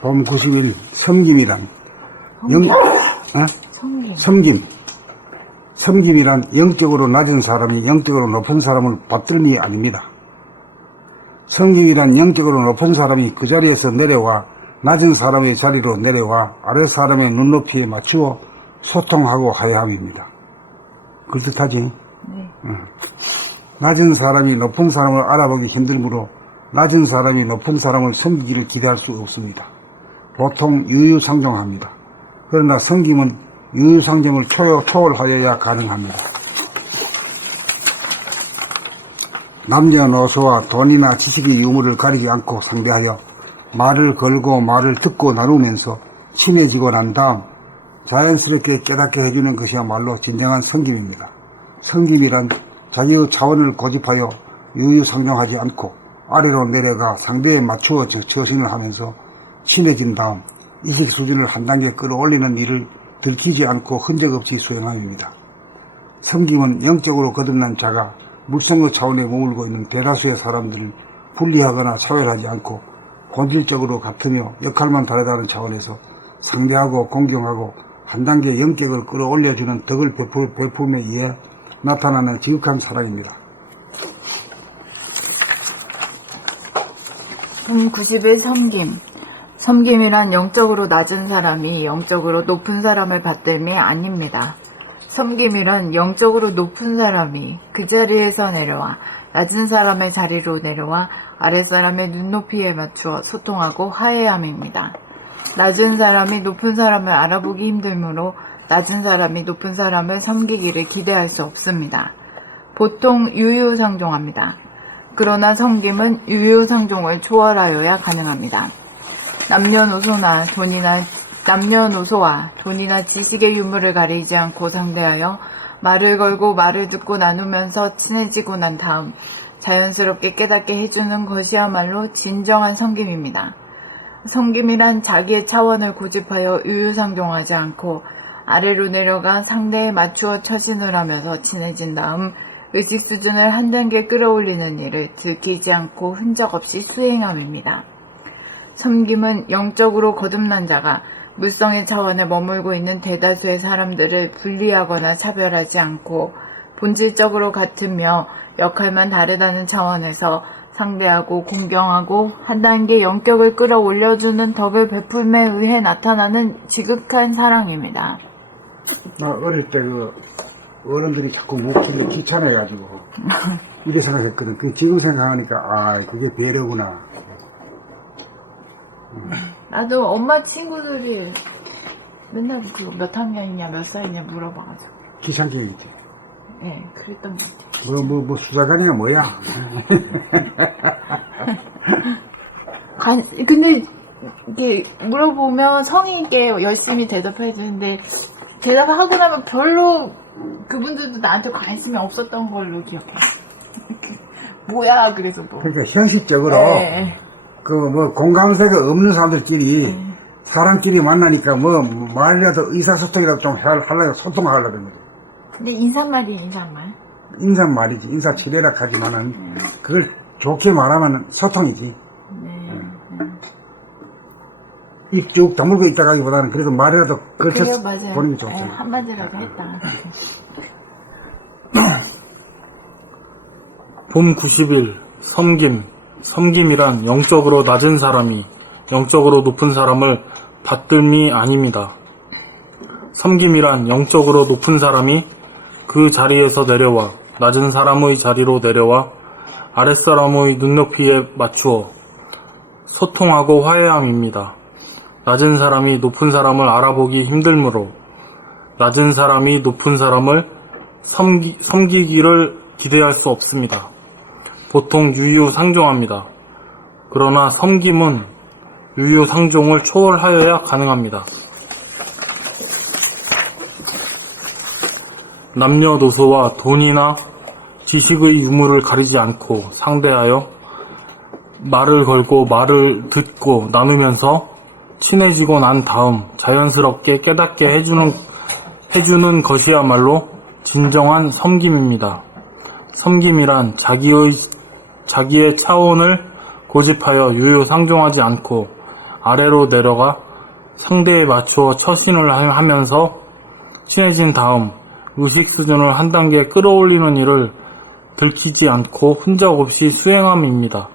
봄 90일 섬김이란 영, 어? 성김. 섬김. 섬김이란 영적으로 낮은 사람이 영적으로 높은 사람을 받들미 아닙니다. 섬김이란 영적으로 높은 사람이 그 자리에서 내려와 낮은 사람의 자리로 내려와 아래 사람의 눈높이에 맞추어 소통하고 하야함입니다. 그럴듯하지? 네. 낮은 사람이 높은 사람을 알아보기 힘들므로 낮은 사람이 높은 사람을 섬기기를 기대할 수 없습니다. 보통 유유상종합니다. 그러나 섬김은 유유상종을 초, 초월하여야 가능합니다. 남녀노소와 돈이나 지식의 유무를 가리지 않고 상대하여 말을 걸고 말을 듣고 나누면서 친해지고 난 다음 자연스럽게 깨닫게 해주는 것이야말로 진정한 성김입니다. 성김이란 자기의 차원을 고집하여 유유상종하지 않고 아래로 내려가 상대에 맞추어 저- 저신을 하면서 친해진 다음 이식 수준을 한 단계 끌어올리는 일을 들키지 않고 흔적 없이 수행함입니다. 섬김은 영적으로 거듭난 자가 물성의 차원에 머물고 있는 대다수의 사람들을 분리하거나 차별하지 않고 본질적으로 같으며 역할만 다르다는 차원에서 상대하고 공경하고 한 단계 영격을 끌어올려주는 덕을 베품에 의해 나타나는 지극한 사랑입니다. 90일 섬김. 섬김이란 영적으로 낮은 사람이 영적으로 높은 사람을 받들미 아닙니다. 섬김이란 영적으로 높은 사람이 그 자리에서 내려와 낮은 사람의 자리로 내려와 아랫사람의 눈높이에 맞추어 소통하고 화해함입니다. 낮은 사람이 높은 사람을 알아보기 힘들므로 낮은 사람이 높은 사람을 섬기기를 기대할 수 없습니다. 보통 유유상종합니다. 그러나 섬김은 유유상종을 초월하여야 가능합니다. 남녀노소나 돈이나 남녀노소와 돈이나 지식의 유무를 가리지 않고 상대하여 말을 걸고 말을 듣고 나누면서 친해지고 난 다음 자연스럽게 깨닫게 해주는 것이야말로 진정한 섬김입니다. 섬김이란 자기의 차원을 고집하여 유유상종하지 않고 아래로 내려가 상대에 맞추어 처신을 하면서 친해진 다음 의식 수준을 한 단계 끌어올리는 일을 들키지 않고 흔적 없이 수행함입니다. 섬김은 영적으로 거듭난 자가 물성의 차원에 머물고 있는 대다수의 사람들을 분리하거나 차별하지 않고 본질적으로 같으며 역할만 다르다는 차원에서 상대하고 공경하고 한 단계 영격을 끌어올려주는 덕을 베풀매 의해 나타나는 지극한 사랑입니다. 나 어릴 때그 어른들이 자꾸 목소리를 귀찮아해가지고 이래 생각했거든. 그 지금 생각하니까 아 그게 배려구나. 나도 엄마 친구들이 맨날 그몇 학년이냐 몇 살이냐 물어봐가지고 귀찮게 있지. 예 네, 그랬던 것 같아요. 뭐뭐 뭐 수사관이야 뭐야? 관, 근데 이게 물어보면 성의 있게 열심히 대답해 주는데 대답하고 나면 별로 그분들도 나한테 관심이 없었던 걸로 기억해. 뭐야 그래서 뭐. 그러니까 현실적으로 네. 그뭐 공감대가 없는 사람들끼리 네. 사람끼리 만나니까 뭐 말이라도 의사소통이라도 좀 해- 하려고 소통하려던 거지. 근데 인사말이 인사말. 인사말이지 인사 치레락 하지만은 그걸 좋게 말하면 소통이지. 입쭉 다물고 있다가기보다는 그래도 말이라도 걸쳐 그래요 맞아요. 보는 게 네, 좋잖아. 한마디라도 했다. 봄 90일 섬김 섬김이란 영적으로 낮은 사람이 영적으로 높은 사람을 받들미 아닙니다. 섬김이란 영적으로 높은 사람이 그 자리에서 내려와 낮은 사람의 자리로 내려와 아랫사람의 눈높이에 맞추어 소통하고 화해함입니다. 낮은 사람이 높은 사람을 알아보기 힘들므로 낮은 사람이 높은 사람을 섬기, 섬기기를 기대할 수 없습니다. 보통 유유상종합니다. 그러나 섬김은 유유상종을 초월하여야 가능합니다. 남녀노소와 돈이나 지식의 유무를 가리지 않고 상대하여 말을 걸고 말을 듣고 나누면서 친해지고 난 다음 자연스럽게 깨닫게 해주는, 해주는 것이야말로 진정한 섬김입니다. 섬김이란 자기의, 자기의 차원을 고집하여 유유상종하지 않고 아래로 내려가 상대에 맞추어 처신을 하- 하면서 친해진 다음 의식 수준을 한 단계 끌어올리는 일을 들키지 않고 흔적 없이 수행함입니다.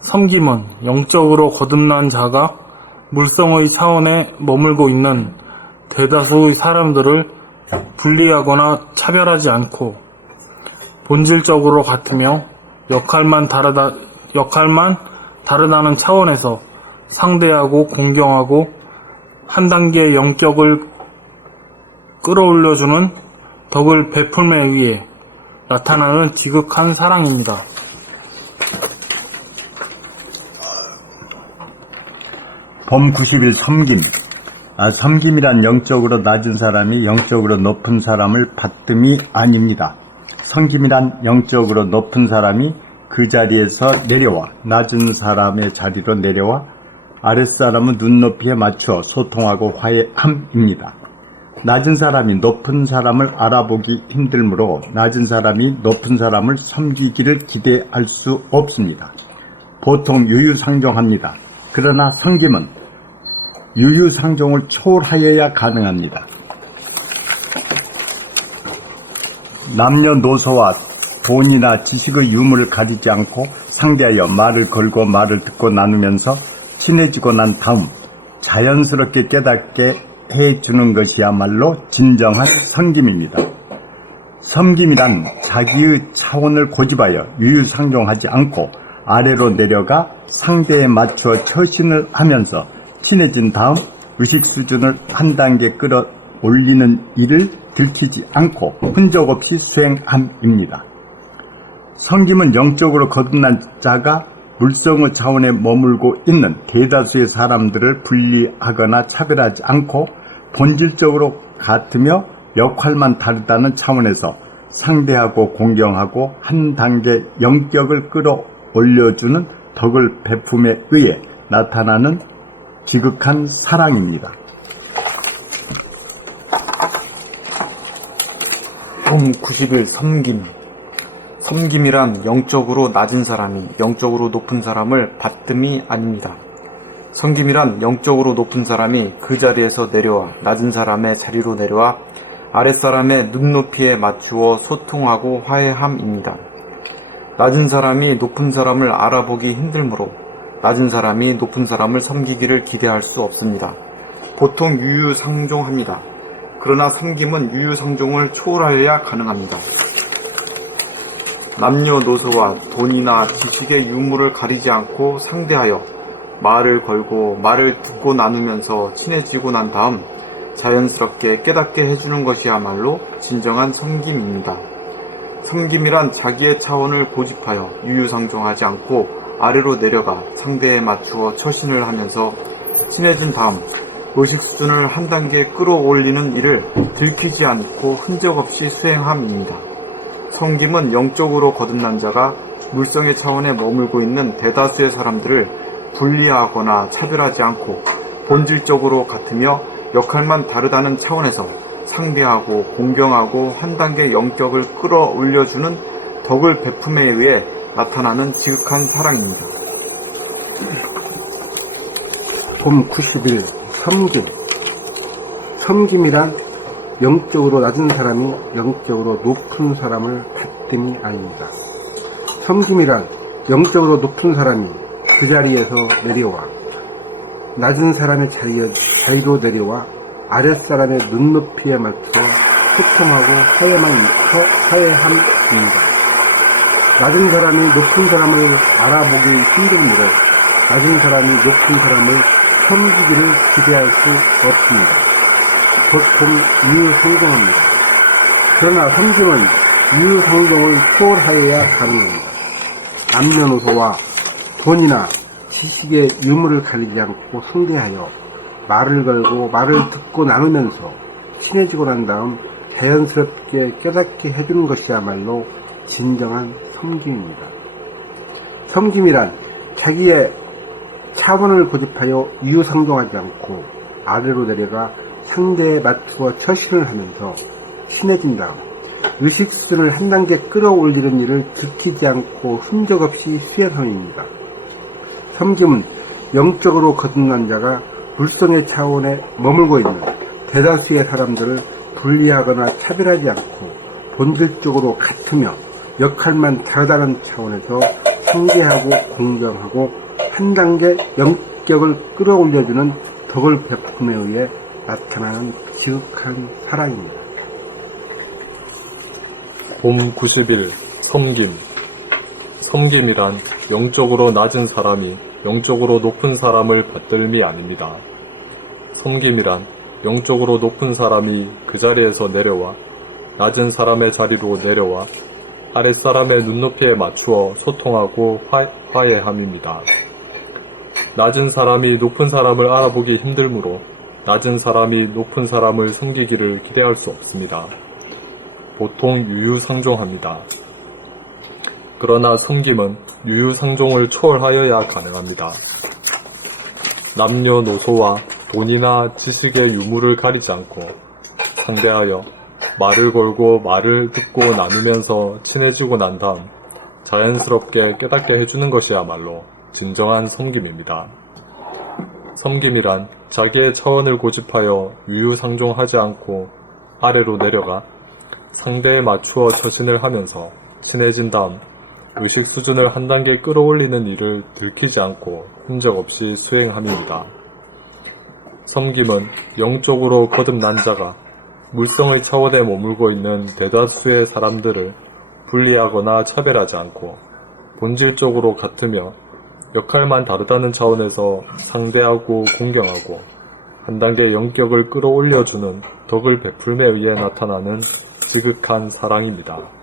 섬김은 영적으로 거듭난 자가 물성의 차원에 머물고 있는 대다수의 사람들을 분리하거나 차별하지 않고 본질적으로 같으며 역할만 다르다, 역할만 다르다는 차원에서 상대하고 공경하고 한 단계 영격을 끌어올려주는 덕을 베풀매 의해 나타나는 지극한 사랑입니다. 범 90일 섬김. 아, 섬김이란 영적으로 낮은 사람이 영적으로 높은 사람을 받듦이 아닙니다. 섬김이란 영적으로 높은 사람이 그 자리에서 내려와 낮은 사람의 자리로 내려와 아랫사람은 눈높이에 맞추어 소통하고 화해함입니다. 낮은 사람이 높은 사람을 알아보기 힘들므로 낮은 사람이 높은 사람을 섬기기를 기대할 수 없습니다. 보통 유유상종합니다. 그러나 섬김은 유유상종을 초월하여야 가능합니다. 남녀노소와 돈이나 지식의 유무를 가리지 않고 상대하여 말을 걸고 말을 듣고 나누면서 친해지고 난 다음 자연스럽게 깨닫게 해주는 것이야말로 진정한 섬김입니다. 섬김이란 자기의 차원을 고집하여 유유상종하지 않고 아래로 내려가 상대에 맞추어 처신을 하면서 친해진 다음 의식 수준을 한 단계 끌어 올리는 일을 들키지 않고 흔적 없이 수행함입니다. 섬김은 영적으로 거듭난 자가 물성의 차원에 머물고 있는 대다수의 사람들을 분리하거나 차별하지 않고 본질적으로 같으며 역할만 다르다는 차원에서 상대하고 공경하고 한 단계 영격을 끌어올려주는 덕을 베품에 의해 나타나는 지극한 사랑입니다. 봄 90일 섬김. 섬김이란 영적으로 낮은 사람이 영적으로 높은 사람을 받듦이 아닙니다. 섬김이란 영적으로 높은 사람이 그 자리에서 내려와 낮은 사람의 자리로 내려와 아랫사람의 눈높이에 맞추어 소통하고 화해함입니다. 낮은 사람이 높은 사람을 알아보기 힘들므로 낮은 사람이 높은 사람을 섬기기를 기대할 수 없습니다. 보통 유유상종합니다. 그러나 섬김은 유유상종을 초월하여야 가능합니다. 남녀노소와 돈이나 지식의 유무를 가리지 않고 상대하여 말을 걸고 말을 듣고 나누면서 친해지고 난 다음 자연스럽게 깨닫게 해주는 것이야말로 진정한 섬김입니다. 섬김이란 자기의 차원을 고집하여 유유상종하지 않고 아래로 내려가 상대에 맞추어 처신을 하면서 친해진 다음 의식 수준을 한 단계 끌어올리는 일을 들키지 않고 흔적 없이 수행함입니다. 섬김은 영적으로 거듭난 자가 물성의 차원에 머물고 있는 대다수의 사람들을 분리하거나 차별하지 않고 본질적으로 같으며 역할만 다르다는 차원에서 상대하고 공경하고 한 단계 영격을 끌어올려주는 덕을 베품에 의해 나타나는 지극한 사랑입니다. 봄 90일 섬김. 섬김이란 영적으로 낮은 사람이 영적으로 높은 사람을 받듦이 아닙니다. 섬김이란 영적으로 높은 사람이 그 자리에서 내려와 낮은 사람의 자리에, 자리로 내려와 아랫사람의 눈높이에 맞춰 소통하고 화해만, 화- 화해함입니다. 낮은 사람이 높은 사람을 알아보기 힘들므로 낮은 사람이 높은 사람을 섬기기를 기대할 수 없습니다. 보통 유유상종합니다. 그러나 섬김은 유유상종을 초월하여야 가능합니다. 남녀노소와 돈이나 지식의 유무를 가리지 않고 상대하여 말을 걸고 말을 듣고 나누면서 친해지고 난 다음 자연스럽게 깨닫게 해주는 것이야말로 진정한 섬김입니다. 섬김이란 자기의 차원을 고집하여 유유상종하지 않고 아래로 내려가 상대에 맞추어 처신을 하면서 친해진 다음 의식 수준을 한 단계 끌어올리는 일을 들키지 않고 흔적 없이 수행함입니다. 섬김은 영적으로 거듭난 자가 물성의 차원에 머물고 있는 대다수의 사람들을 분리하거나 차별하지 않고 본질적으로 같으며 역할만 다르다는 차원에서 상대하고 공정하고 한 단계 영격을 끌어올려주는 덕을 베품에 의해 나타나는 지극한 사랑입니다. 봄 90일 섬김 섬김이란 영적으로 낮은 사람이 영적으로 높은 사람을 받들미 아닙니다. 섬김이란 영적으로 높은 사람이 그 자리에서 내려와 낮은 사람의 자리로 내려와 아랫사람의 눈높이에 맞추어 소통하고 화, 화해함입니다. 낮은 사람이 높은 사람을 알아보기 힘들므로 낮은 사람이 높은 사람을 섬기기를 기대할 수 없습니다. 보통 유유상종합니다. 그러나 섬김은 유유상종을 초월하여야 가능합니다. 남녀노소와 돈이나 지식의 유무를 가리지 않고 상대하여 말을 걸고 말을 듣고 나누면서 친해지고 난 다음 자연스럽게 깨닫게 해주는 것이야말로 진정한 섬김입니다. 섬김이란 자기의 차원을 고집하여 유유상종하지 않고 아래로 내려가 상대에 맞추어 처신을 하면서 친해진 다음 의식 수준을 한 단계 끌어올리는 일을 들키지 않고 흔적 없이 수행함입니다. 섬김은 영적으로 거듭난 자가 물성의 차원에 머물고 있는 대다수의 사람들을 분리하거나 차별하지 않고 본질적으로 같으며 역할만 다르다는 차원에서 상대하고 공경하고 한 단계 영격을 끌어올려주는 덕을 베풀매 의해 나타나는 지극한 사랑입니다.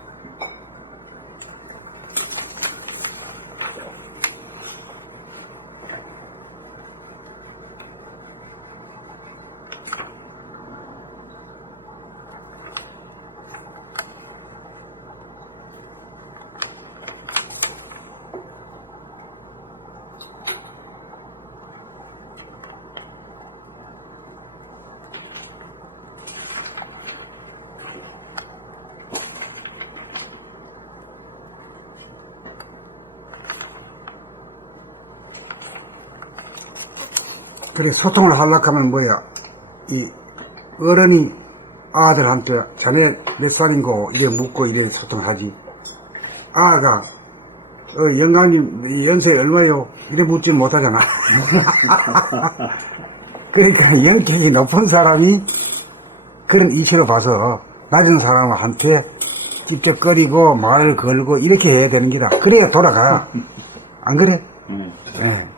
그래 소통을 하려고 하면 뭐야? 이 어른이 아들한테 자네 몇 살인고 이래 묻고 이래 소통하지. 아가 어, 영감님 연세 얼마요? 이래 묻지 못하잖아. 그러니까 영격이 높은 사람이 그런 이치로 봐서 낮은 사람한테 직접 거리고 말을 걸고 이렇게 해야 되는 기다. 그래야 돌아가. 안 그래? 예.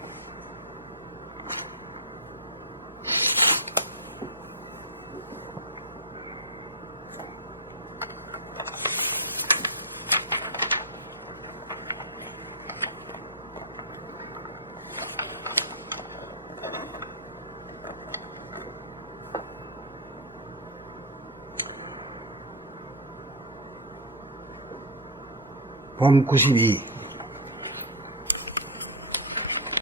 봄92